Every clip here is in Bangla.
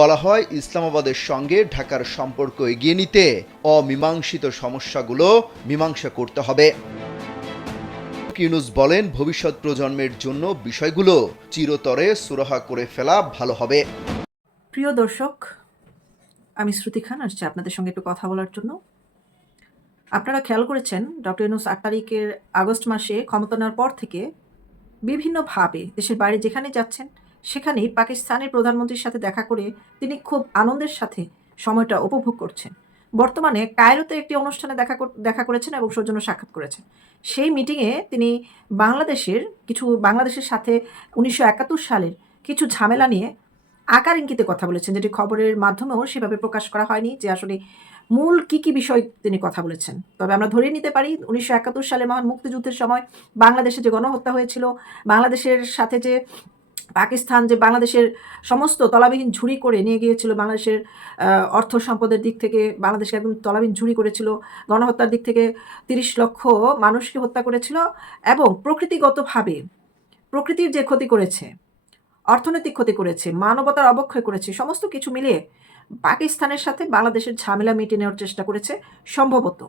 বলা হয়, ইসলামাবাদের সঙ্গে ঢাকার সম্পর্ক এগিয়ে নিতে অমীমাংসিত সমস্যাগুলো মীমাংসা করতে হবে। ইউনুস বলেন, ভবিষ্যৎ প্রজন্মের জন্য বিষয়গুলো চিরতরে সুরাহা করে ফেলা ভালো হবে। প্রিয় দর্শক, আমি শ্রুতি খান, আসছি আপনাদের সঙ্গে একটু কথা বলার জন্য। আপনারা খেয়াল করেছেন, ডক্টর ইউনুস আট তারিখের আগস্ট মাসে ক্ষমতা নেওয়ার পর থেকে বিভিন্নভাবে দেশের বাইরে যেখানে যাচ্ছেন সেখানেই পাকিস্তানের প্রধানমন্ত্রীর সাথে দেখা করে তিনি খুব আনন্দের সাথে সময়টা উপভোগ করছেন। বর্তমানে কায়রোতে একটি অনুষ্ঠানে দেখা দেখা করেছেন এবং সৌজন্য সাক্ষাৎ করেছেন। সেই মিটিংয়ে তিনি বাংলাদেশের কিছু, বাংলাদেশের সাথে উনিশশো একাত্তর সালের কিছু ঝামেলা নিয়ে আকার ইঙ্গিতে কথা বলেছেন, যেটি খবরের মাধ্যমেও সেভাবে প্রকাশ করা হয়নি যে আসলে মূল কি কি বিষয় তিনি কথা বলেছেন। তবে আমরা ধরে নিতে পারি, উনিশশো একাত্তর সালে মহান মুক্তিযুদ্ধের সময় বাংলাদেশে যে গণহত্যা হয়েছিল, বাংলাদেশের সাথে যে পাকিস্তান যে বাংলাদেশের সমস্ত তলাবিহীন ঝুড়ি করে নিয়ে গিয়েছিল বাংলাদেশের অর্থ সম্পদের দিক থেকে, বাংলাদেশকে একদম তলাবিহীন ঝুড়ি করেছিল, গণহত্যার দিক থেকে তিরিশ লক্ষ মানুষকে হত্যা করেছিল এবং প্রকৃতিগতভাবে প্রকৃতির যে ক্ষতি করেছে, অর্থনৈতিক ক্ষতি করেছে, মানবতার অবক্ষয় করেছে, সমস্ত কিছু মিলিয়ে পাকিস্তানের সাথে বাংলাদেশের ঝামেলা মিটিয়ে নেওয়ার চেষ্টা করেছে সম্ভবত।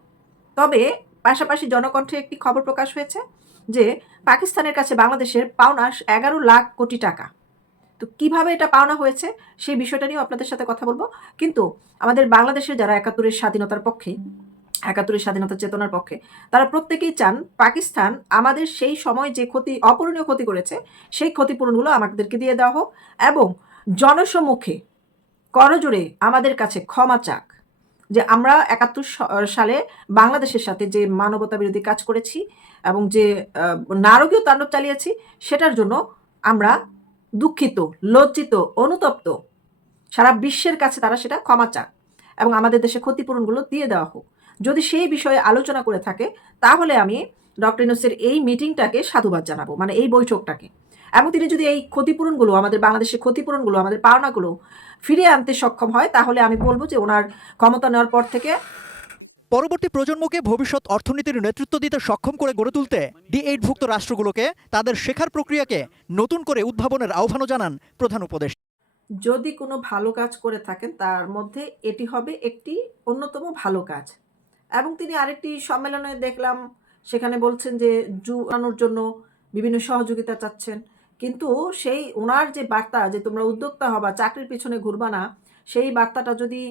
তবে পাশাপাশি জনকণ্ঠে একটি খবর প্রকাশ হয়েছে যে পাকিস্তানের কাছে বাংলাদেশের পাওনা এগারো লাখ কোটি টাকা। তো কীভাবে এটা পাওনা হয়েছে সেই বিষয়টা নিয়েও আপনাদের সাথে কথা বলব। কিন্তু আমাদের বাংলাদেশের যারা একাত্তরের স্বাধীনতার পক্ষে, একাত্তরের স্বাধীনতা চেতনার পক্ষে, তারা প্রত্যেকেই চান পাকিস্তান আমাদের সেই সময় যে ক্ষতি, অপূরণীয় ক্ষতি করেছে, সেই ক্ষতিপূরণগুলো আমাদেরকে দিয়ে দেওয়া হোক এবং জনসম্মুখে করজোড়ে আমাদের কাছে ক্ষমা চাক। যে আমরা একাত্তর সালে বাংলাদেশের সাথে যে মানবতা বিরোধী কাজ করেছি এবং যে নারকীয় তাণ্ডব চালিয়েছি, সেটার জন্য আমরা দুঃখিত, লজ্জিত, অনুতপ্ত। সারা বিশ্বের কাছে তারা সেটা ক্ষমা চাক এবং আমাদের দেশে ক্ষতিপূরণগুলো দিয়ে দেওয়া হোক। যদি সেই বিষয়ে আলোচনা করে থাকে, তাহলে আমি ডক্টর ইনুসের এই মিটিংটাকে সাধুবাদ জানাব মানে এই বৈঠকটাকে। এবং তিনি যদি এই ক্ষতিপূরণগুলো, আমাদের বাংলাদেশের ক্ষতিপূরণগুলো, আমাদের পাওনাগুলো ফিরিয়ে আনতে সক্ষম হয়, তাহলে আমি বলব যে ওনার ক্ষমতা নেওয়ার পর থেকে পরবর্তী প্রজন্মকে ভবিষ্যৎ অর্থনীতির নেতৃত্ব দিতে সক্ষম করে গড়ে তুলতে ডি এইটভুক্ত রাষ্ট্রগুলোকে তাদের শেখার প্রক্রিয়াকে নতুন করে উদ্ভাবনের আহ্বানও জানান প্রধান উপদেশ যদি কোনো ভালো কাজ করে থাকেন, তার মধ্যে এটি হবে একটি অন্যতম ভালো কাজ। এবং তিনি আরেকটি সম্মেলনে দেখলাম, সেখানে বলছেন যে জুড়ানোর জন্য বিভিন্ন সহযোগিতা চাচ্ছেন। কিন্তু সেই ওনার যে বার্তা, যে তোমরা উদ্যোক্তা হবা, চাকরির পিছনে ঘুরবা না, সেই বার্তাটা যদি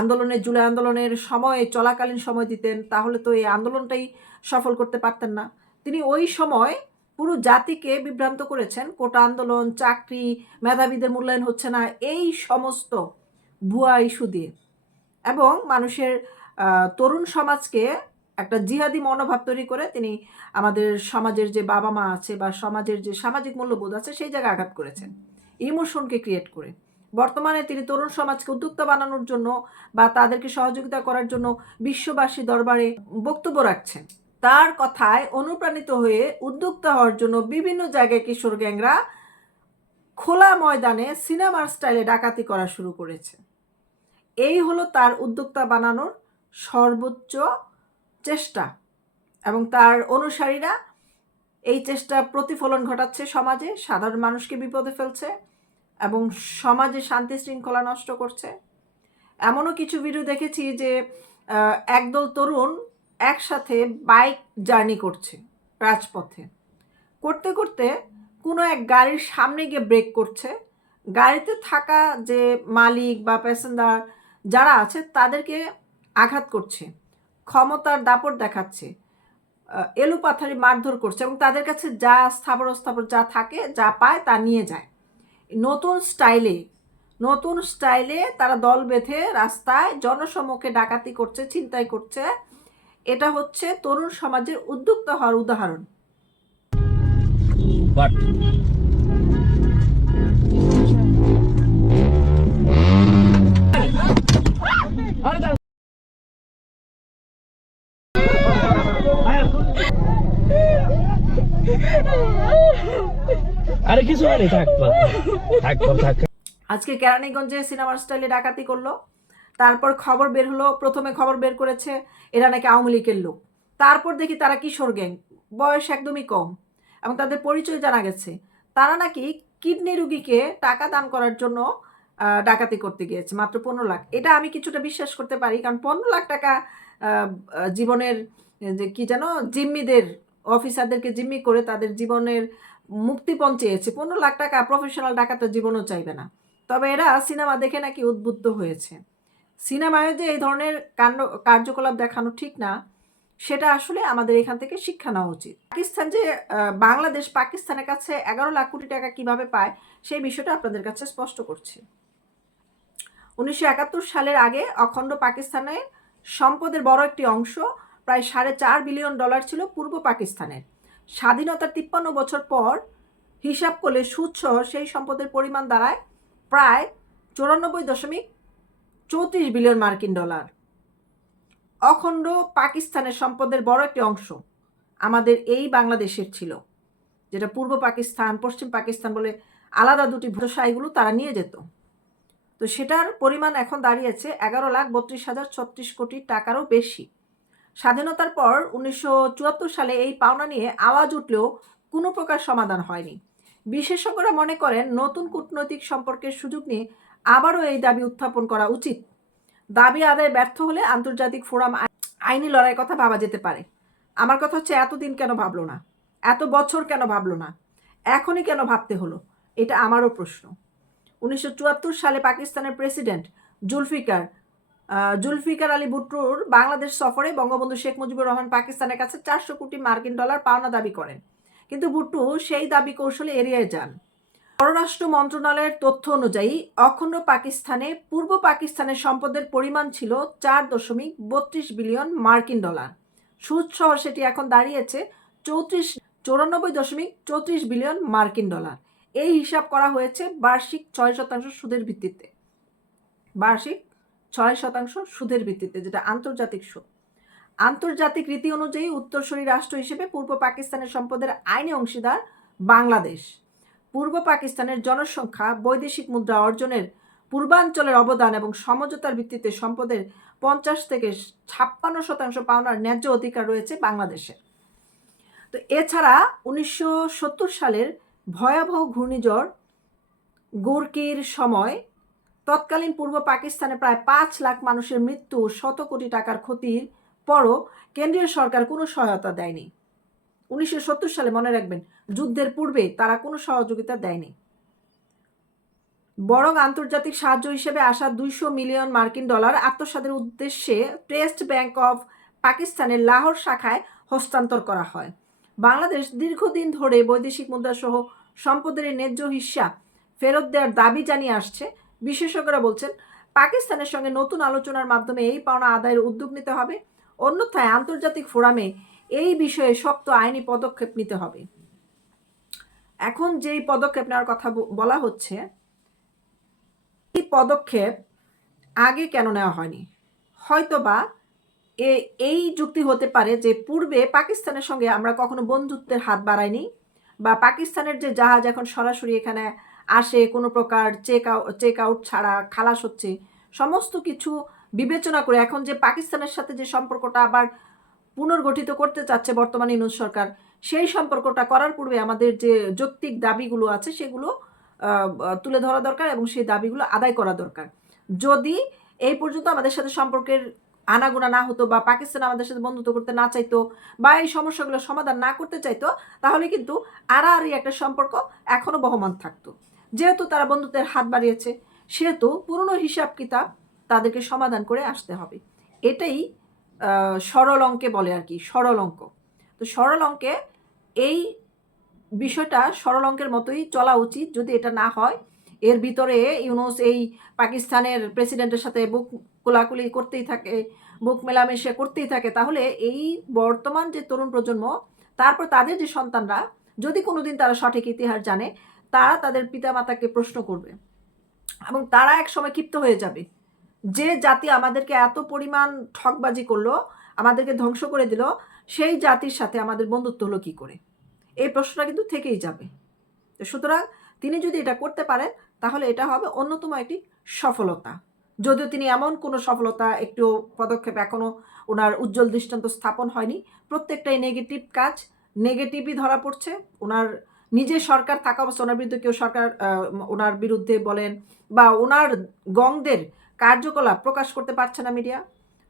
আন্দোলনের, জুলাই আন্দোলনের সময়, চলাকালীন সময় দিতেন, তাহলে তো এই আন্দোলনটাই সফল করতে পারতেন না। তিনি ওই সময় পুরো জাতিকে বিভ্রান্ত করেছেন। কোটা আন্দোলন, চাকরি, মেধাবীদের মূল্যায়ন হচ্ছে না, এই সমস্ত ভুয়া ইস্যু দিয়ে। এবং মানুষের তরুণ সমাজকে একটা জিহাদি মনোভাব তৈরি করে তিনি আমাদের সমাজের যে বাবা মা আছে বা সমাজের যে সামাজিক মূল্যবোধ আছে, সেই জায়গায় আঘাত করেছেন। ইমোশনকে ক্রিয়েট করে। বর্তমানে তিনি তরুণ সমাজকে উদ্যোক্তা বানানোর জন্য বা তাদেরকে সহযোগিতা করার জন্য বিশ্ববাসী দরবারে বক্তব্য রাখছেন। তার কথায় অনুপ্রাণিত হয়ে উদ্যোক্তা হওয়ার জন্য বিভিন্ন জায়গায় কিশোর গ্যাংরা খোলা ময়দানে সিনেমার স্টাইলে ডাকাতি করা শুরু করেছে। এই হলো তার উদ্যোক্তা বানানোর সর্বোচ্চ চেষ্টা এবং তার অনুসারীরা এই চেষ্টা প্রতিফলন ঘটাচ্ছে সমাজে। সাধারণ মানুষকে বিপদে ফেলছে। এবং সমাজে শান্তি শৃঙ্খলা নষ্ট করছে। এমনও কিছু ভিডিও দেখেছি যে একদল তরুণ একসাথে বাইক জার্নি করছে রাজপথে। করতে করতে কোনো এক গাড়ির সামনে গিয়ে ব্রেক করছে। গাড়িতে থাকা যে মালিক বা প্যাসেঞ্জার যারা আছে, তাদেরকে আঘাত করছে, ক্ষমতার দাপট দেখাচ্ছে এলোপাথারি মারধর করছে এবং তাদের কাছে যা স্থাবর স্থাবর যা থাকে, যা পায় তা নিয়ে যায়। নতুন স্টাইলে নতুন স্টাইলে তারা দল বেঁধে রাস্তায় জনসমক্ষে ডাকাতি করছে ছিনতাই করছে। এটা হচ্ছে তরুণ সমাজের উদ্যোক্তা হওয়ার উদাহরণ। আরে কিছু মানে থাক থাক থাক আজকে কেরানীগঞ্জে সিনেমার স্টাইলে ডাকাতি করল। তারপর খবর বের হলো, প্রথমে খবর বের করেছে এরা নাকি আওয়ামী লীগের লোক। তারপর দেখি তারা কিশোর গ্যাং, বয়স একদমই কম, এবং তাদের পরিচয় জানা গেছে। তারা নাকি কিডনি রুগীকে টাকা দান করার জন্য ডাকাতি করতে গিয়েছে, মাত্র পনেরো লাখ। এটা আমি কিছুটা বিশ্বাস করতে পারি, কারণ পনেরো লাখ টাকা জীবনের, যে কি যেন, জিম্মিদের, অফিসারদেরকে জিম্মি করে তাদের জীবনের মুক্তিপণ চেয়েছে। পনেরো লাখ টাকা প্রফেশনাল ডাকাতের জীবনও চাইবে না। তবে এরা সিনেমা দেখে নাকি উদ্বুদ্ধ হয়েছে। সিনেমায় যে এই ধরনের কাণ্ড, কার্যকলাপ দেখানো ঠিক না, সেটা আসলে আমাদের এখান থেকে শিক্ষা নেওয়া উচিত। পাকিস্তান যে বাংলাদেশ পাকিস্তানের কাছে এগারো লাখ কোটি টাকা কীভাবে পায়, সেই বিষয়টা আপনাদের কাছে স্পষ্ট করছি। উনিশশো একাত্তর সালের আগে অখণ্ড পাকিস্তানের সম্পদের বড় একটি অংশ, প্রায় সাড়ে চার বিলিয়ন ডলার ছিল পূর্ব পাকিস্তানের। স্বাধীনতার তিপ্পান্ন বছর পর হিসাব করলে সুদসহ সেই সম্পদের পরিমাণ দাঁড়ায় প্রায় চুরানব্বই দশমিক চৌত্রিশ বিলিয়ন মার্কিন ডলার। অখণ্ড পাকিস্তানের সম্পদের বড় একটি অংশ আমাদের এই বাংলাদেশের ছিল, যেটা পূর্ব পাকিস্তান, পশ্চিম পাকিস্তান বলে আলাদা দুটি ভূষাইগুলো তারা নিয়ে যেত। তো সেটার পরিমাণ এখন দাঁড়িয়েছে এগারো লাখ বত্রিশ হাজার ছত্রিশ কোটি টাকারও বেশি। স্বাধীনতার পর উনিশশো চুয়াত্তর সালে এই পাওনা নিয়ে আওয়াজ উঠলেও কোনো প্রকার সমাধান হয়নি। বিশেষজ্ঞরা মনে করেন নতুন কূটনৈতিক সম্পর্কের সুযোগ নিয়ে আবারও এই দাবি উত্থাপন করা উচিত। দাবি আদায় ব্যর্থ হলে আন্তর্জাতিক ফোরাম আইনি লড়াইয়ের কথা ভাবা যেতে পারে। আমার কথা হচ্ছে এতদিন কেন ভাবলো না? এত বছর কেন ভাবলো না? এখনই কেন ভাবতে হলো? এটা আমারও প্রশ্ন। উনিশশো চুয়াত্তর সালে পাকিস্তানের প্রেসিডেন্ট জুলফিকার জুলফিকার আলী ভুট্টোর বাংলাদেশ সফরে বঙ্গবন্ধু শেখ মুজিবুর রহমান পাকিস্তানের কাছে চারশো কোটি মার্কিন ডলার পাওনা দাবি করেন। কিন্তু ভুট্টো সেই দাবি কৌশলে এড়িয়ে যান। পররাষ্ট্র মন্ত্রণালয়ের তথ্য অনুযায়ী, অখণ্ড পাকিস্তানে পূর্ব পাকিস্তানের সম্পদের পরিমাণ ছিল চার দশমিক বত্রিশ বিলিয়ন মার্কিন ডলার। সুদসহ সেটি এখন দাঁড়িয়েছে চৌত্রিশ, চৌরানব্বই দশমিক চৌত্রিশ বিলিয়ন মার্কিন ডলার। এই হিসাব করা হয়েছে বার্ষিক ছয় শতাংশ সুদের ভিত্তিতে। বার্ষিক ছয় শতাংশ সুদের ভিত্তিতে, যেটা আন্তর্জাতিক সুদ। আন্তর্জাতিক রীতি অনুযায়ী উত্তরসূরি রাষ্ট্র হিসেবে পূর্ব পাকিস্তানের সম্পদের আইনি অংশীদার বাংলাদেশ। পূর্ব পাকিস্তানের জনসংখ্যা, বৈদেশিক মুদ্রা অর্জনের পূর্বাঞ্চলের অবদান এবং সমঝোতার ভিত্তিতে সম্পদের পঞ্চাশ থেকে ছাপ্পান্ন শতাংশ পাওনার ন্যায্য অধিকার রয়েছে বাংলাদেশে তো এছাড়া উনিশশো সত্তর সালের ভয়াবহ ঘূর্ণিঝড় গোর্কির সময় তৎকালীন পূর্ব পাকিস্তানে প্রায় পাঁচ লাখ মানুষের মৃত্যু শত কোটি টাকার ক্ষতির পরও কেন্দ্রীয় সরকার কোনো সহায়তা দেয়নি। উনিশশো সত্তর সালে মনে রাখবেন, যুদ্ধের পূর্বে তারা কোনো সহযোগিতা দেয়নি। বরং আন্তর্জাতিক সাহায্য হিসেবে আসা দুইশো মিলিয়ন মার্কিন ডলার আত্মসাদের উদ্দেশ্যে টেস্ট ব্যাংক অফ পাকিস্তানের লাহোর শাখায় হস্তান্তর করা হয়। বাংলাদেশ দীর্ঘদিন ধরে বৈদেশিক মুদ্রাসহ সম্পদের ন্যায্য হিস্সা ফেরত দেওয়ার দাবি জানিয়ে আসছে বিশেষজ্ঞরা বলছেন, পাকিস্তানের সঙ্গে নতুন আলোচনার মাধ্যমে এই পাওনা আদায়ের উদ্যোগ নিতে হবে। অন্যথায় আন্তর্জাতিক ফোরামে এই বিষয়ে শক্ত আইনি পদক্ষেপ নিতে হবে। এখন যেই পদক্ষেপ নেওয়ার কথা বলা হচ্ছে, এই পদক্ষেপ আগে কেন নেওয়া হয়নি? হয়তোবা এই যুক্তি হতে পারে যে পূর্বে পাকিস্তানের সঙ্গে আমরা কখনো বন্ধুত্বের হাত বাড়াইনি বা পাকিস্তানের যে জাহাজ এখন সরাসরি এখানে আসে, কোনো প্রকার চেক আউট চেক আউট ছাড়া খালাস হচ্ছে, সমস্ত কিছু বিবেচনা করে এখন যে পাকিস্তানের সাথে যে সম্পর্কটা আবার পুনর্গঠিত করতে চাচ্ছে বর্তমান ইউনুস সরকার, সেই সম্পর্কটা করার পূর্বে আমাদের যে যৌক্তিক দাবিগুলো আছে সেগুলো তুলে ধরা দরকার এবং সেই দাবিগুলো আদায় করা দরকার। যদি এই পর্যন্ত আমাদের সাথে সম্পর্কের আনাগোনা না হতো বা পাকিস্তান আমাদের সাথে বন্ধুত্ব করতে না চাইতো বা এই সমস্যাগুলো সমাধান না করতে চাইতো, তাহলে কিন্তু আর আড়াআড়ি একটা সম্পর্ক এখনও বহমান থাকতো। যেহেতু তারা বন্ধুত্বের হাত বাড়িয়েছে, সেহেতু পুরনো হিসাব কিতাব তাদেরকে সমাধান করে আসতে হবে। এটাই সরল অঙ্কে বলে আর কি, সরল অঙ্ক। তো সরল অঙ্কে এই বিষয়টা সরল অঙ্কের মতোই চলা উচিত। যদি এটা না হয়, এর ভিতরে ইউনুস এই পাকিস্তানের প্রেসিডেন্টের সাথে বুক কোলাকুলি করতেই থাকে, বুক মেলামেশা করতেই থাকে, তাহলে এই বর্তমান যে তরুণ প্রজন্ম, তারপর তাদের যে সন্তানরা, যদি কোনোদিন তারা সঠিক ইতিহাস জানে তারা তাদের পিতামাতাকে প্রশ্ন করবে। এবং তারা এক সময় ক্ষিপ্ত হয়ে যাবে। যে জাতি আমাদেরকে এত পরিমাণ ঠকবাজি করল, আমাদেরকে ধ্বংস করে দিল, সেই জাতির সাথে আমাদের বন্ধুত্ব হলো কী করে? এই প্রশ্নটা কিন্তু থেকেই যাবে। সুতরাং তিনি যদি এটা করতে পারেন, তাহলে এটা হবে অন্যতম একটি সফলতা। যদিও তিনি এমন কোনো সফলতা একটু পদক্ষেপ এখনও ওনার উজ্জ্বল দৃষ্টান্ত স্থাপন হয়নি। প্রত্যেকটাই নেগেটিভ কাজ নেগেটিভই ধরা পড়ছে। ওনার নিজে সরকার থাকা অবস্থা ওনার বিরুদ্ধে কেউ সরকার ওনার বিরুদ্ধে বলেন বা ওনার গংদের কার্যকলাপ প্রকাশ করতে পারছে না মিডিয়া।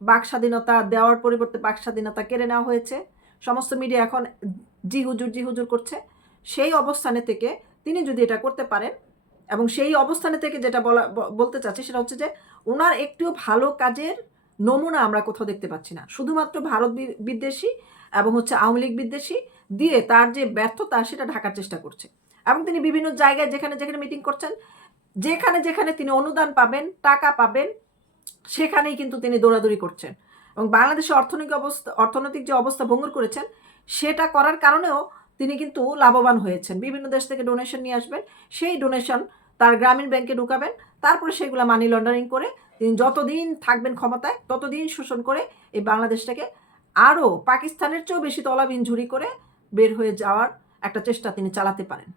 বাক স্বাধীনতা দেওয়ার পরিবর্তে বাক স্বাধীনতা কেড়ে নেওয়া হয়েছে। সমস্ত মিডিয়া এখন জি হুজুর জি হুজুর করছে। সেই অবস্থানে থেকে তিনি যদি এটা করতে পারেন এবং সেই অবস্থানে থেকে যেটা বলা বলতে চাচ্ছি সেটা হচ্ছে যে ওনার একটিও ভালো কাজের নমুনা আমরা কোথাও দেখতে পাচ্ছি না। শুধুমাত্র ভারত বিদ্বেষী এবং হচ্ছে আওয়ামী লীগ বিদ্বেষী দিয়ে তার যে ব্যর্থতা সেটা ঢাকার চেষ্টা করছে। এবং তিনি বিভিন্ন জায়গায় যেখানে যেখানে মিটিং করছেন, যেখানে যেখানে তিনি অনুদান পাবেন, টাকা পাবেন, সেখানেই কিন্তু তিনি দৌড়াদৌড়ি করছেন। এবং বাংলাদেশের অর্থনৈতিক অবস্থা, অর্থনৈতিক যে অবস্থা ভঙ্গুর করেছেন, সেটা করার কারণেও তিনি কিন্তু লাভবান হয়েছেন। বিভিন্ন দেশ থেকে ডোনেশন নিয়ে আসবেন, সেই ডোনেশন তার গ্রামীণ ব্যাংকে ঢুকাবেন, তারপরে সেগুলো মানি লন্ডারিং করে তিনি যতদিন থাকবেন ক্ষমতায়, ততদিন শোষণ করে এই বাংলাদেশটাকে আরও পাকিস্তানের চেয়েও বেশি তলাবিন ঝুরি করে বের হয়ে যাওয়ার একটা চেষ্টা তিনি চালাতে পারেন।